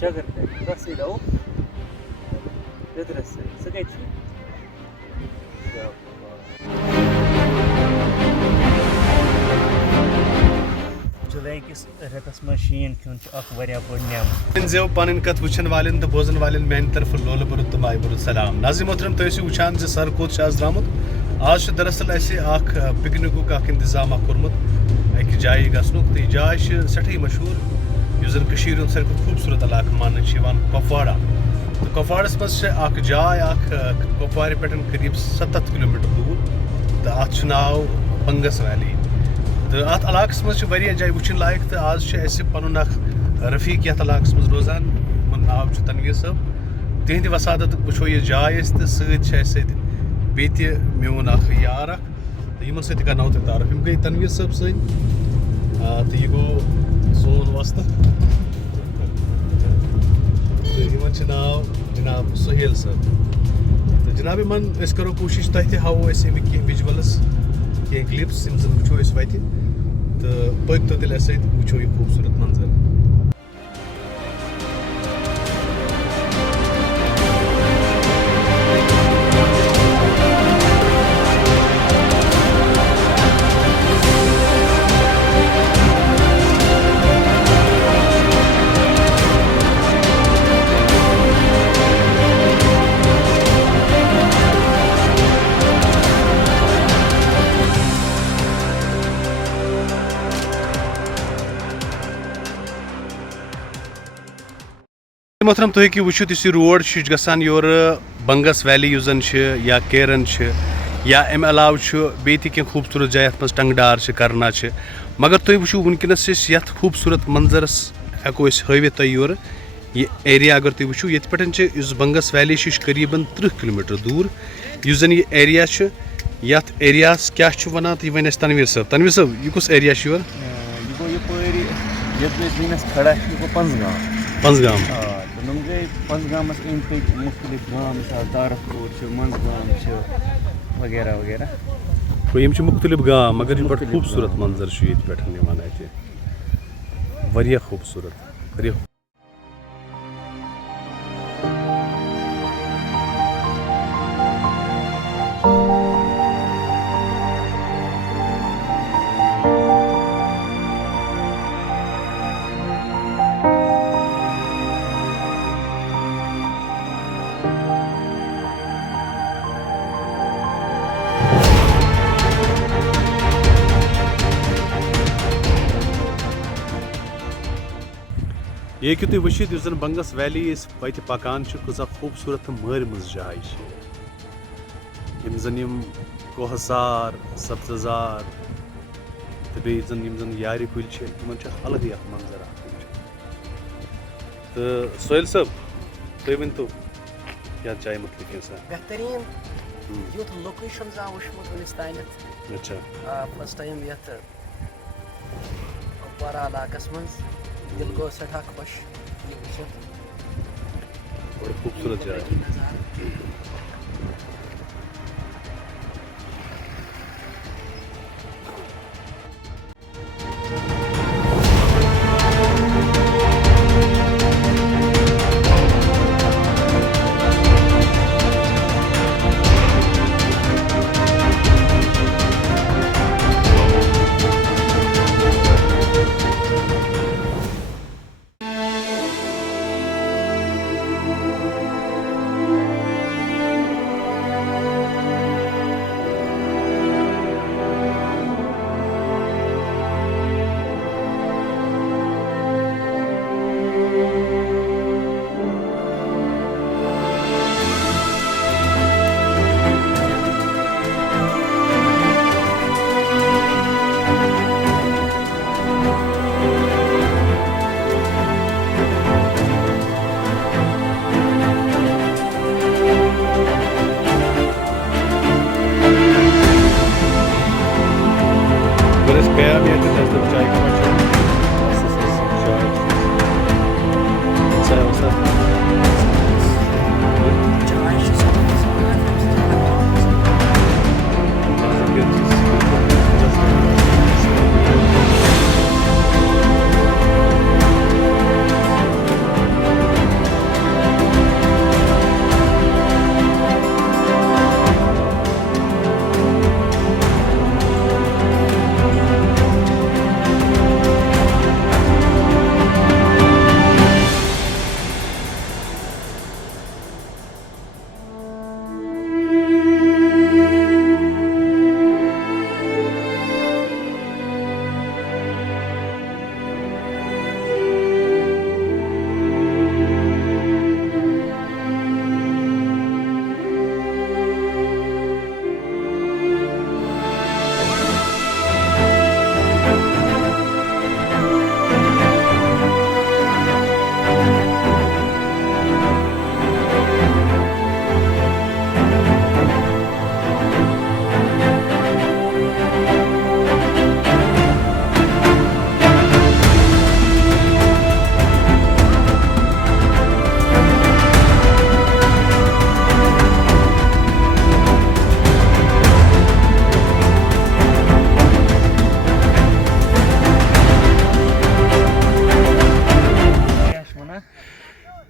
Çakır'da. Burası da o. Dedresi. Sıkıntı. जुलाई किस रेतस में शीन क्यों वारिया बड़ नेमत जेव पन कत वुचन वाले तो बोजन वाले मेन तरफ लोल बुरुत तो माय बुरुत सलाम नाज़िम मोहतरम तुम वुचान सर कोत आज द्रामुत आज दरअसल पिकनिक इंतजाम कोर्मुत अक जाय गसनुक तो यह जाय सठी मशहूर इस जन सारे खूबसूरत इलाक मान कुपवाड़ा तो कुपवाड़स मज जाय कुपवार पे करीब 70 किलोमीटर दूर तो अत नाव बंगस वैली तो अत इलाकस मज जाय वुचन लायक तो आज पन रफीक ये इलाकस मज रोजान नाव तनवीर साहब तिहद वसादत वो यह जाय तो सत मोन यार तो इन सत करनो तारफ गई तनवीर साहब सन तो यह गो सोन वस्त तो इन नाव जनाब सुहेल साहब तो जनाब इन करो कोशिश तह हावो अमिक कह विजुअल्स कह क्लिप्स वो वत तो पकतो तेल वो यह खूबसूरत मंजर मोहतरम तुम हेकि वुचित इस रोड गसान योर बंगस वैली या केरन या अम अलाव बे खूबसूरत जाय मज टंगडार करना मगर तुम वो वनकस ये खूबसूरत मंजरस हेको हवित तुम योर ये एरिया अगर तुम वो ये पे बंगस वैली करीबन 30 किलोमीटर दूर इस जन यह एरिया ये एरिया क्या वन तो वन तनवीर साहब यह कुछ एरिया योर पंजगाम नम गई पंजगामस अंद पे मुख्तलिफ गाम मिसाल तारकपुर मंजगाम वगैरह वगैरह तो यम मुख्तलिफ गाम मगर बड़ खूबसूरत मंजर ये पे वारिया खूबसूरत ये तुम वुचित इस बंगस वैली वत पकान कूचा खूबसूरत मर मज जाय कोहसार सब्जजार तो बे यार कुल अलग मंजर तो सोहेल साहब तुम वन तो क्या जाय मुतलिक बेहतरीन युथ लोकेशन वुचमुत वनिस तान अच्छा फर्स्ट टाइम ये कुपवारा इलाकस मज दिल गो सठा खुश ये वुचित बड़ खूबसूरत जाय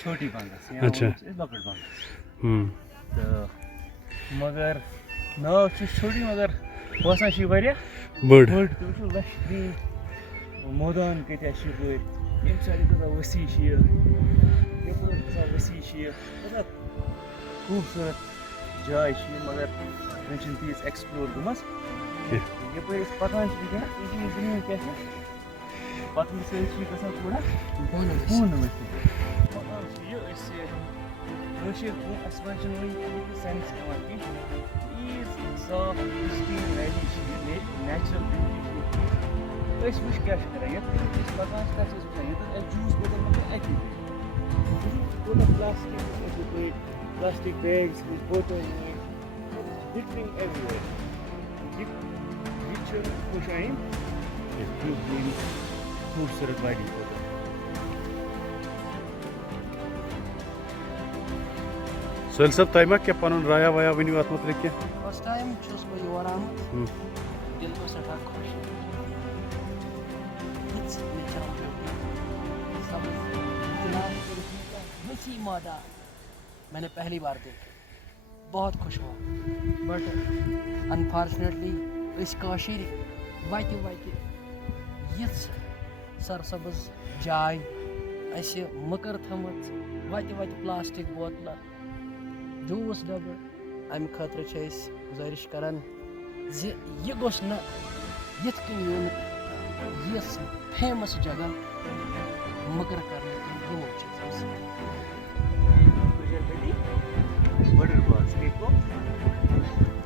छोटी बंगस अच्छा। लकड़ बंगस तो मगर नाव छोटी मगर बसान बड़ बड़ तो लश्करी मैदान कत्या ये साइड कदा वसी वसी खूबसूरत जाय मगर तीस एक्सप्लोर गमस यपर पकान जमीन क्या पतल सही थोड़ा बन पकान सेंस साफ प्रिस्टीन वैली नेचुरल ब्यूटी वो क्या करान पकान जूस बोतल मगर अति प्लास्टिक बैग्स बोतल लिटरिंग एवरीवेयर ये खुश आइन खूबसूरत वादी सोहेल साहब तुम क्या पन राया वाया वनू अत मुतलिक फर्स्ट टाइम योर आमुत दिल को सठा खुश मैदान मैंने पहली बार देखा बहुत खुश हुआ बट अनफॉर्चुनेटली इस काशीर वत यथ सरसब्ज जाय असे मकर थमत वत प्लास्टिक बोतल जूस डब्बे अमि खतर गुजारिश करान यह गोस न यथ कन यून यस फेमस जगह मकर करने यमो चीजों से बटर बास देखो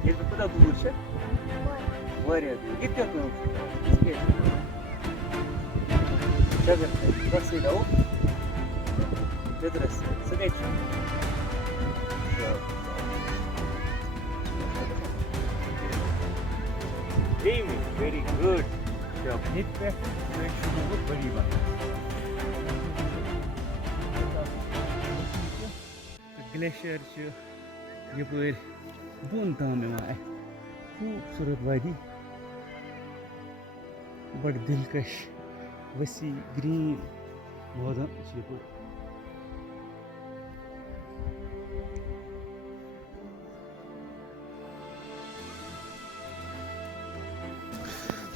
ये तो पता दूर से वारिया दूर कितना दूर जगह बस ये लो जदरस सगळेच वेरी गुड हिट पे बहुत बड़ी बात ग्लेशियर यपर बोन ताम खूबसूरत वादी बड़ दिलकश वसी ग्रीन मैदान यपर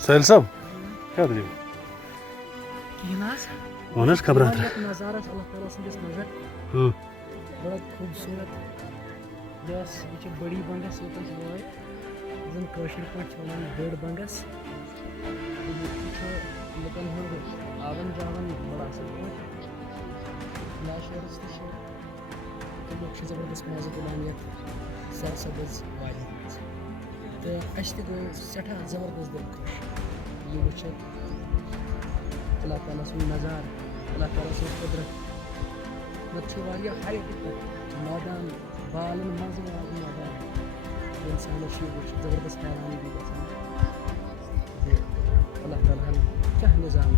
सोहेल साहब क्या दलील वन खबर नज़ारा अल्लाह ताला सस नजर बड़ा खूबसूरत यह बड़ी बंगस ये वाय जन कशर पे वन बड़ बंगस लुकन हूँ आवन जावन बड़ा असल पे ग्लेशियर्स लोग जबरदस्त मजा तुलान ये सरसब्ज वाली तो गो सठा जबरदस्त दिल खुश ये वुचत अल्लाह ताला सुन नज़ार अल्लाह ताला सुन कुदरत नत हाइट मैदान बालन मज मैदान इंसान जबरदस्त हैरानी गसान अल्लाह ताला क्या निज़ाम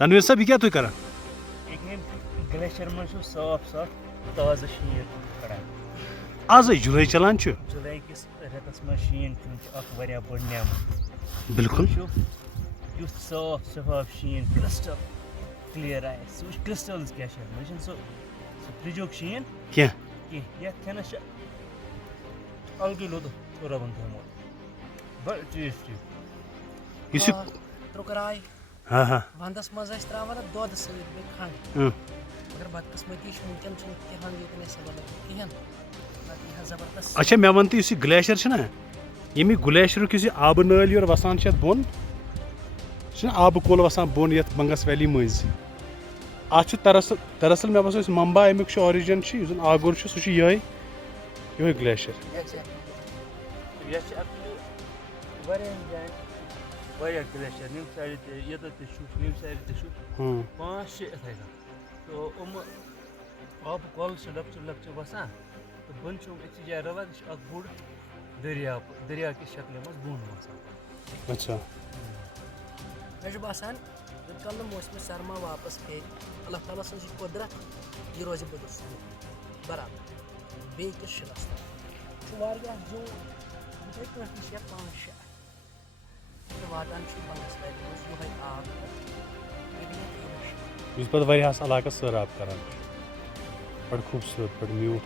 तनवीर साहब, यह क्या तुम कर ग्लेशियर में साफ साफ ताज़ा शीन पड़ान आज जुलाई चलान जुलाई किस रेतस में शीन पेन बड़ नेमत बिल्कुल युथ साफ शफाफ शीन क्रिस्टल क्लियर आए सह क्रिस्टल्स ग्लेशियर में सह फ्रिजुक शीन क्या ये खेनस अलग लुत्फ रबन थोमुत बड़ टेस्टी इस त्रुकराय हाँ हाँ वंदस मज त्रावान दोद सत खंड मगर बदकस्मती वनकन तहन ये सवाल कहें जबरदस्त अच्छा मे वन तो ग्लेशियर ना यमी ग्लेशियर आब नाल योर वसान बोन आब कोल वसान बोन ये बंगस वैली मज अत दरअसल मे बस मंबा अमुक ऑरिजिन आगुर सह ये ग्लेशियर ग्लेशियर यम साइड ये यम साइड 5-6 इथे तो आब कल लक्चर वसान तो बन अक्स जाए रवान बोड़ दरिया कि शक्ल मज बोन वसान अच्छा मे बसान यूत कल मौसम सरमा वापस फे अल्लाह ताला सज कुदरत यह रोज बदुरुस्त बराबर बेकिस शिलस जून इथे पे 5-6 वातान बंगस वैली मज ये आब पे इलाक सैराब कर बड़ खूबसूरत बड़ म्यूट